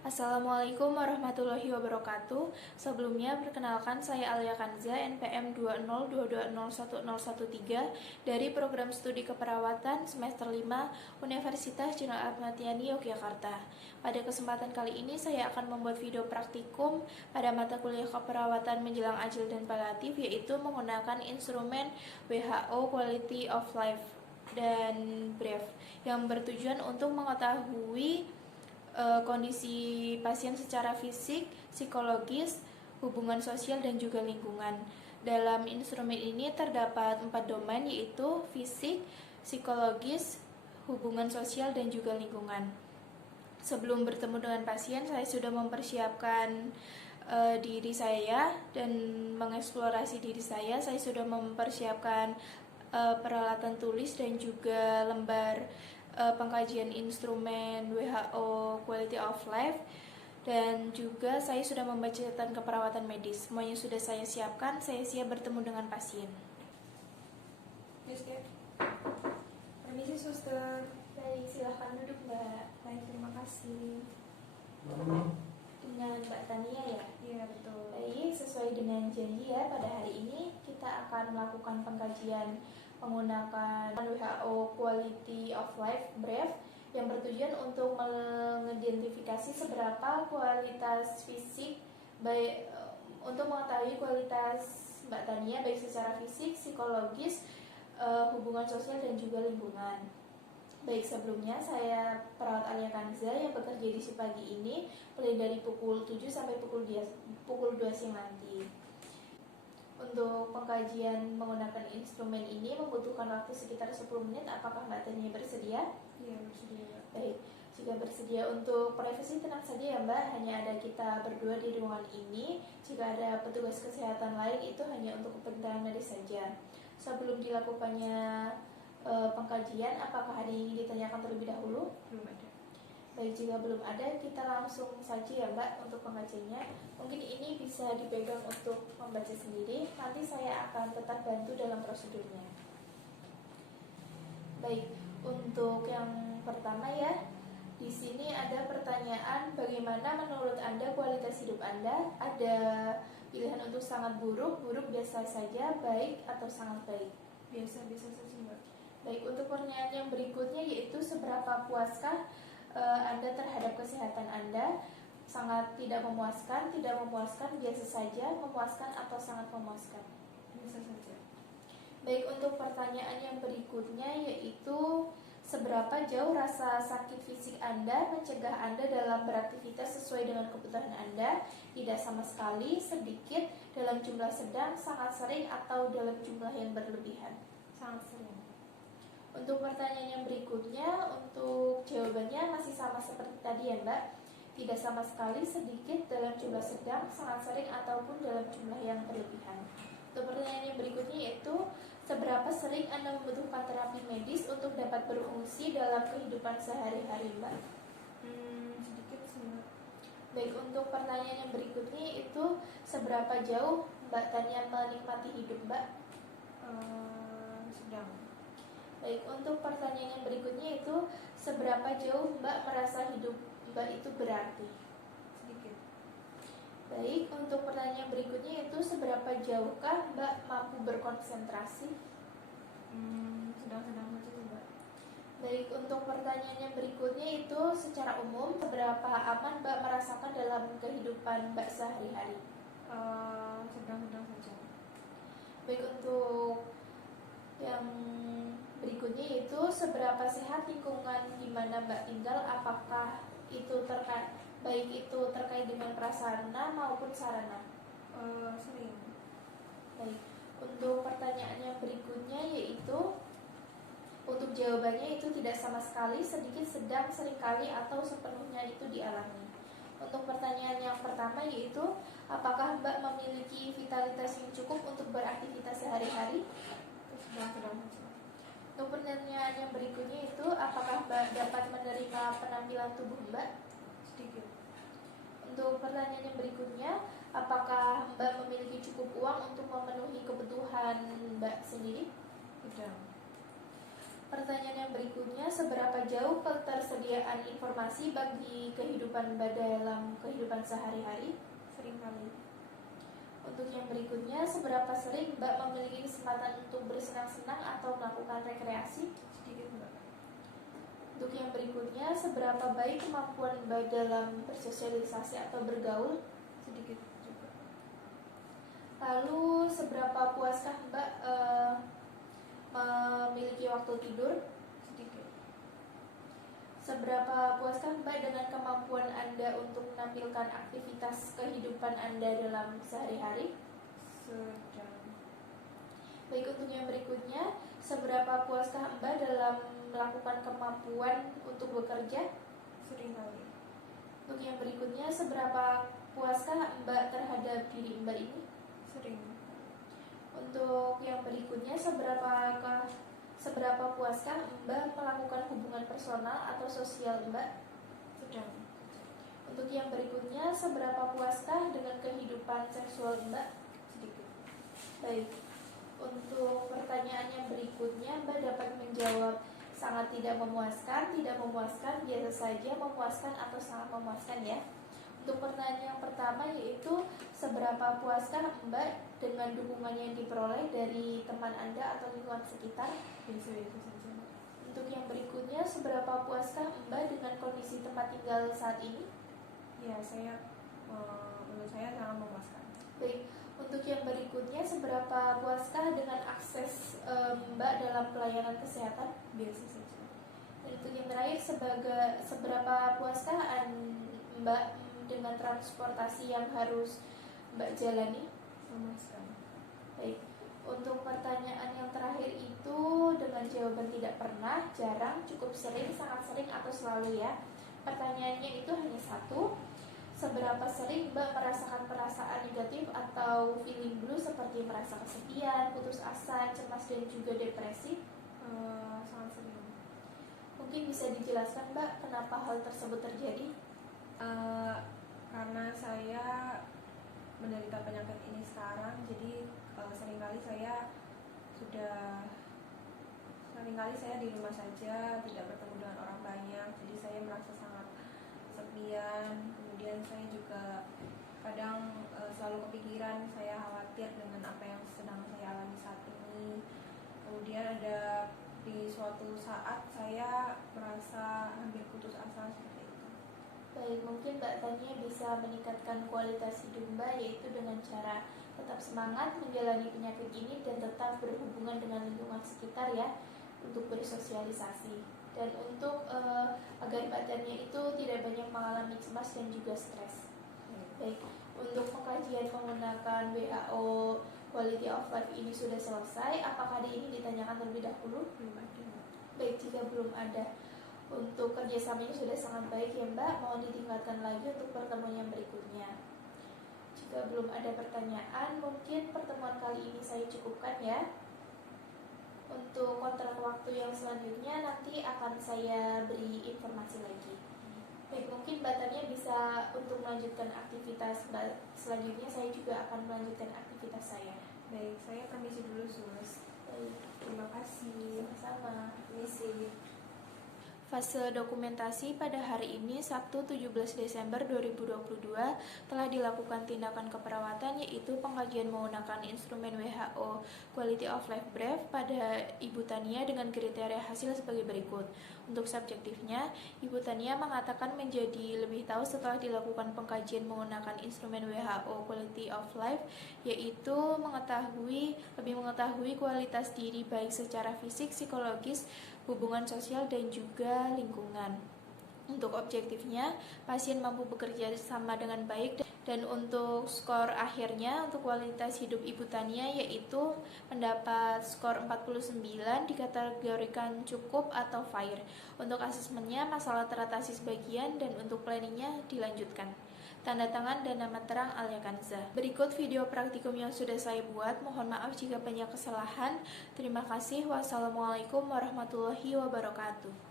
Assalamualaikum warahmatullahi wabarakatuh. Sebelumnya perkenalkan saya Alia Kanza, NPM 202201013 dari Program Studi Keperawatan semester 5 Universitas Jenderal Ahmad Yani Yogyakarta. Pada kesempatan kali ini saya akan membuat video praktikum pada mata kuliah keperawatan menjelang ajil dan paliatif, yaitu menggunakan instrumen WHO Quality of Life dan BREF yang bertujuan untuk mengetahui kondisi pasien secara fisik, psikologis, hubungan sosial, dan juga lingkungan. Dalam instrumen ini terdapat 4 domain, yaitu fisik, psikologis, hubungan sosial, dan juga lingkungan. Sebelum bertemu dengan pasien, saya sudah mempersiapkan diri saya dan mengeksplorasi diri saya. Saya sudah mempersiapkan peralatan tulis dan juga lembar pengkajian instrumen WHO Quality of Life, dan juga saya sudah membaca catatan keperawatan medis. Semuanya sudah saya siapkan. Saya siap bertemu dengan pasien. Permisi suster. Baik, silahkan duduk Mbak. Baik, terima kasih. Dengan Mbak Tania ya? Iya, betul. Baik, sesuai dengan janji ya, pada hari ini kita akan melakukan pengkajian menggunakan WHO Quality of Life BREF yang bertujuan untuk mengidentifikasi seberapa kualitas fisik, baik untuk mengetahui kualitas Mbak Tania baik secara fisik, psikologis, hubungan sosial, dan juga lingkungan. Baik, sebelumnya saya perawat Alia Kanza yang bekerja di pagi ini, mulai dari pukul 7 sampai pukul 2 siang nanti. Untuk pengkajian menggunakan instrumen ini membutuhkan waktu sekitar 10 menit. Apakah Mbak Tania bersedia? Iya, bersedia. Baik, jika bersedia, untuk privasi tenang saja ya Mbak, hanya ada kita berdua di ruangan ini. Jika ada petugas kesehatan lain, itu hanya untuk kepentingan medis saja. Sebelum dilakukannya pengkajian, apakah hari ini ditanyakan terlebih dahulu? Belum ada. Baik, jika belum ada, kita langsung saja ya Mbak untuk pengkajiannya. Mungkin ini bisa dipegang untuk membaca sendiri. Nanti saya akan tetap bantu dalam prosedurnya. Baik, untuk yang pertama ya, di sini ada pertanyaan, bagaimana menurut Anda kualitas hidup Anda? Ada pilihan untuk sangat buruk, buruk, biasa saja, baik, atau sangat baik. Biasa-biasa saja, Mbak. Baik, untuk pertanyaan yang berikutnya yaitu seberapa puaskah Anda terhadap kesehatan Anda? Sangat tidak memuaskan, biasa saja, memuaskan, atau sangat memuaskan? Biasa saja. Baik, untuk pertanyaan yang berikutnya yaitu seberapa jauh rasa sakit fisik Anda mencegah Anda dalam beraktivitas sesuai dengan kebutuhan Anda? Tidak sama sekali, sedikit, dalam jumlah sedang, sangat sering, atau dalam jumlah yang berlebihan? Sangat sering. Untuk pertanyaan yang berikutnya, untuk jawabannya masih sama seperti tadi ya Mbak. Tidak sama sekali, sedikit, dalam jumlah sedang, sangat sering, ataupun dalam jumlah yang berlebihan. Untuk pertanyaan yang berikutnya yaitu seberapa sering Anda membutuhkan terapi medis untuk dapat berfungsi dalam kehidupan sehari-hari Mbak? Sedikit sih, Mbak. Baik, untuk pertanyaan yang berikutnya itu seberapa jauh Mbak Tania menikmati hidup Mbak? Sedang. Baik, untuk pertanyaan yang berikutnya itu seberapa jauh Mbak merasa hidup Mbak itu berarti? Sedikit. Baik, untuk pertanyaan berikutnya itu seberapa jauhkah Mbak mampu berkonsentrasi? Sedang-sedang saja sih, Mbak. Baik, untuk pertanyaan yang berikutnya itu secara umum seberapa aman Mbak merasakan dalam kehidupan Mbak sehari-hari? Sedang-sedang saja. Baik, untuk yang berikutnya itu seberapa sehat lingkungan di mana Mbak tinggal, apakah itu terkait dengan prasarana maupun sarana? Sering. Baik, untuk pertanyaan yang berikutnya yaitu untuk jawabannya itu tidak sama sekali, sedikit, sedang, seringkali, atau sepenuhnya itu dialami. Untuk pertanyaan yang pertama yaitu apakah Mbak memiliki vitalitas yang cukup untuk beraktivitas sehari-hari? Sedang-sedang saja. Untuk pertanyaan yang berikutnya itu apakah Mbak dapat menerima penampilan tubuh Mbak? Sedikit. Untuk pertanyaan yang berikutnya, apakah Mbak memiliki cukup uang untuk memenuhi kebutuhan Mbak sendiri? Tidak. Pertanyaan yang berikutnya, seberapa jauh ketersediaan informasi bagi kehidupan Mbak dalam kehidupan sehari-hari? Seringkali. Untuk yang berikutnya, seberapa sering Mbak memiliki kesempatan untuk bersenang-senang atau melakukan rekreasi? Sedikit, Mbak. Untuk yang berikutnya, seberapa baik kemampuan Mbak dalam bersosialisasi atau bergaul? Sedikit juga. Lalu, seberapa puaskah Mbak memiliki waktu tidur? Sedikit. Seberapa puaskah Mbak dengan kemampuan Anda untuk menampilkan aktivitas kehidupan Anda dalam sehari-hari? Sedang. Baik, untuk yang berikutnya, seberapa puaskah Mbak dalam melakukan kemampuan untuk bekerja? Seringkali. Untuk yang berikutnya, seberapa puaskah Mbak terhadap diri Mbak ini? Sering. Untuk yang berikutnya, seberapa puaskah Mbak melakukan hubungan personal atau sosial Mbak? Sedang. Untuk yang berikutnya, seberapa puaskah dengan kehidupan seksual Mbak? Sedikit. Baik, untuk pertanyaan yang berikutnya, Mbak dapat menjawab sangat tidak memuaskan, biasa saja, memuaskan, atau sangat memuaskan ya. Untuk pertanyaan yang pertama yaitu, seberapa puaskah Mbak dengan dukungan yang diperoleh dari teman Anda atau lingkungan sekitar? Biasa-biasa saja. Untuk yang berikutnya, seberapa puaskah Mbak dengan kondisi tempat tinggal saat ini? Ya, menurut saya sangat memuaskan. Baik, untuk yang berikutnya, seberapa puaskah dengan akses Mbak dalam pelayanan kesehatan? Biasa saja. Dan untuk yang terakhir, seberapa puaskah Mbak dengan transportasi yang harus Mbak jalani? Memuaskan. Baik, untuk pertanyaan yang terakhir itu dengan jawaban tidak pernah, jarang, cukup sering, sangat sering, atau selalu ya. Pertanyaannya itu hanya satu. Seberapa sering Mbak merasakan perasaan negatif atau feeling blue seperti merasa kesepian, putus asa, cemas, dan juga depresi? Sangat sering. Mungkin bisa dijelaskan Mbak kenapa hal tersebut terjadi? Karena saya menderita penyakit ini sekarang, jadi seringkali saya di rumah saja, tidak bertemu dengan orang banyak, jadi saya merasa sangat kesepian. Kemudian saya juga kadang selalu kepikiran, saya khawatir dengan apa yang sedang saya alami saat ini. Kemudian ada di suatu saat saya merasa hampir putus asa seperti itu. Baik, mungkin Mbak Tania bisa meningkatkan kualitas hidup Mbak, yaitu dengan cara tetap semangat menjalani penyakit ini dan tetap berhubungan dengan lingkungan sekitar ya, untuk bersosialisasi. Dan untuk agar Mbak Tania itu tidak banyak mengalami cemas dan juga stres. Baik, untuk pengkajian menggunakan WHO Quality of Life ini sudah selesai. Apakah ada ini ditanyakan terlebih dahulu? Belum ada. Baik, jika belum ada, untuk kerjasamanya sudah sangat baik ya Mbak. Mohon ditingkatkan lagi untuk pertemuan yang berikutnya. Jika belum ada pertanyaan, mungkin pertemuan kali ini saya cukupkan ya. Untuk kontrak waktu yang selanjutnya nanti akan saya beri informasi lagi. Baik, mungkin Mbak Tania bisa untuk melanjutkan aktivitas Mbak. Selanjutnya saya juga akan melanjutkan aktivitas saya. Baik, saya permisi dulu, Sus. Baik, Terima kasih. sama-sama. Permisi. Fase dokumentasi pada hari ini Sabtu 17 Desember 2022 telah dilakukan tindakan keperawatan, yaitu pengkajian menggunakan instrumen WHO Quality of Life Brief pada Ibu Tania dengan kriteria hasil sebagai berikut. Untuk subjektifnya, Ibu Tania mengatakan menjadi lebih tahu setelah dilakukan pengkajian menggunakan instrumen WHO Quality of Life, yaitu lebih mengetahui kualitas diri baik secara fisik, psikologis, hubungan sosial, dan juga lingkungan. Untuk objektifnya, pasien mampu bekerja sama dengan baik, dan untuk skor akhirnya untuk kualitas hidup Ibu Tania yaitu mendapat skor 49, dikategorikan cukup atau fair. Untuk asesmennya masalah teratasi sebagian, dan untuk planningnya dilanjutkan. Tanda tangan dan nama terang Alia Kanza. Berikut video praktikum yang sudah saya buat. Mohon maaf jika banyak kesalahan. Terima kasih. Wassalamualaikum warahmatullahi wabarakatuh.